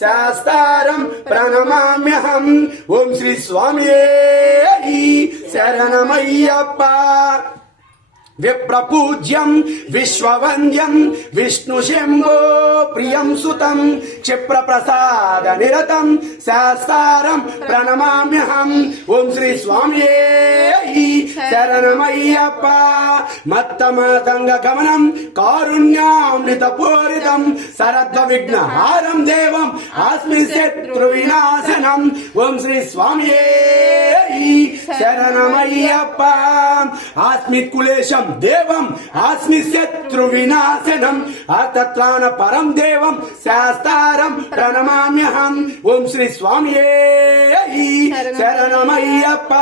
శాస్తారం ప్రణమామ్యహం. ఓం శ్రీ స్వామియే శరణమయ్యప్ప. విప్రపూజ్యం విశ్వవంద్యం విష్ణు శంభో ప్రియం సుతం క్షిప్రప్రసాద నిరతం శాస్తారం ప్రణమామ్యహం. ఓం శ్రీ స్వామియే శరణమయ్యప్ప. మత్తమాతంగ గమనం కారుణ్యామృత పూరితం శరద్వ విఘ్నహారం దేవం ఆస్మి శత్రు వినాశనం. ఓం శ్రీ స్వామియే శరణమయ్యప్ప. ఆస్మిత్ కులేశం దేవం ఆస్మి శత్రు వినాశనం అతత్రాణ పరం దేవం శాస్తారం ప్రణమామ్యహం. ఓం శ్రీ స్వామియే శరణమయ్యప్ప.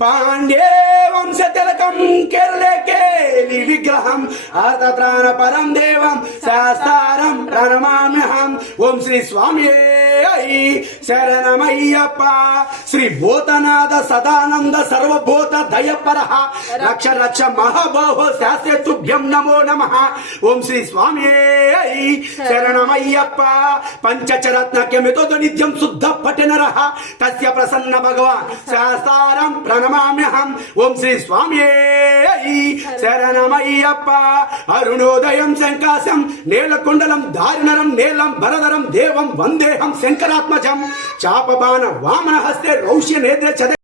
పాండ్యే వంశ తిలకం కేరళే కేలి విగ్రహం అతత్రాణ పరం దేవం శాస్తారం ప్రణమామ్యహం. ఓం శ్రీ స్వామియే శరణమయ్యప్ప. శ్రీ భూతనాథ సదానంద సర్వభూత దయపర రక్ష రక్ష మహాబాహో శాస్త్రుభ్యం నమో నమః. ఓం శ్రీ స్వామియే శరణమయ్యప్ప. పంచచరత్నక్యమితో నిత్యం శుద్ధ పఠినరః తస్య ప్రసన్న భగవాన్ శాస్తారం ప్రణమామ్యహం. ఓం శ్రీ స్వామియే శరణమయ్యప్ప. అరుణోదయం శంకాశం నీలకుండలం దారిణరం నీలం భరధరం దేవం వందేహం శంకరాత్మజం చాపబాణ వామన హస్తే రౌష్య నేత్ర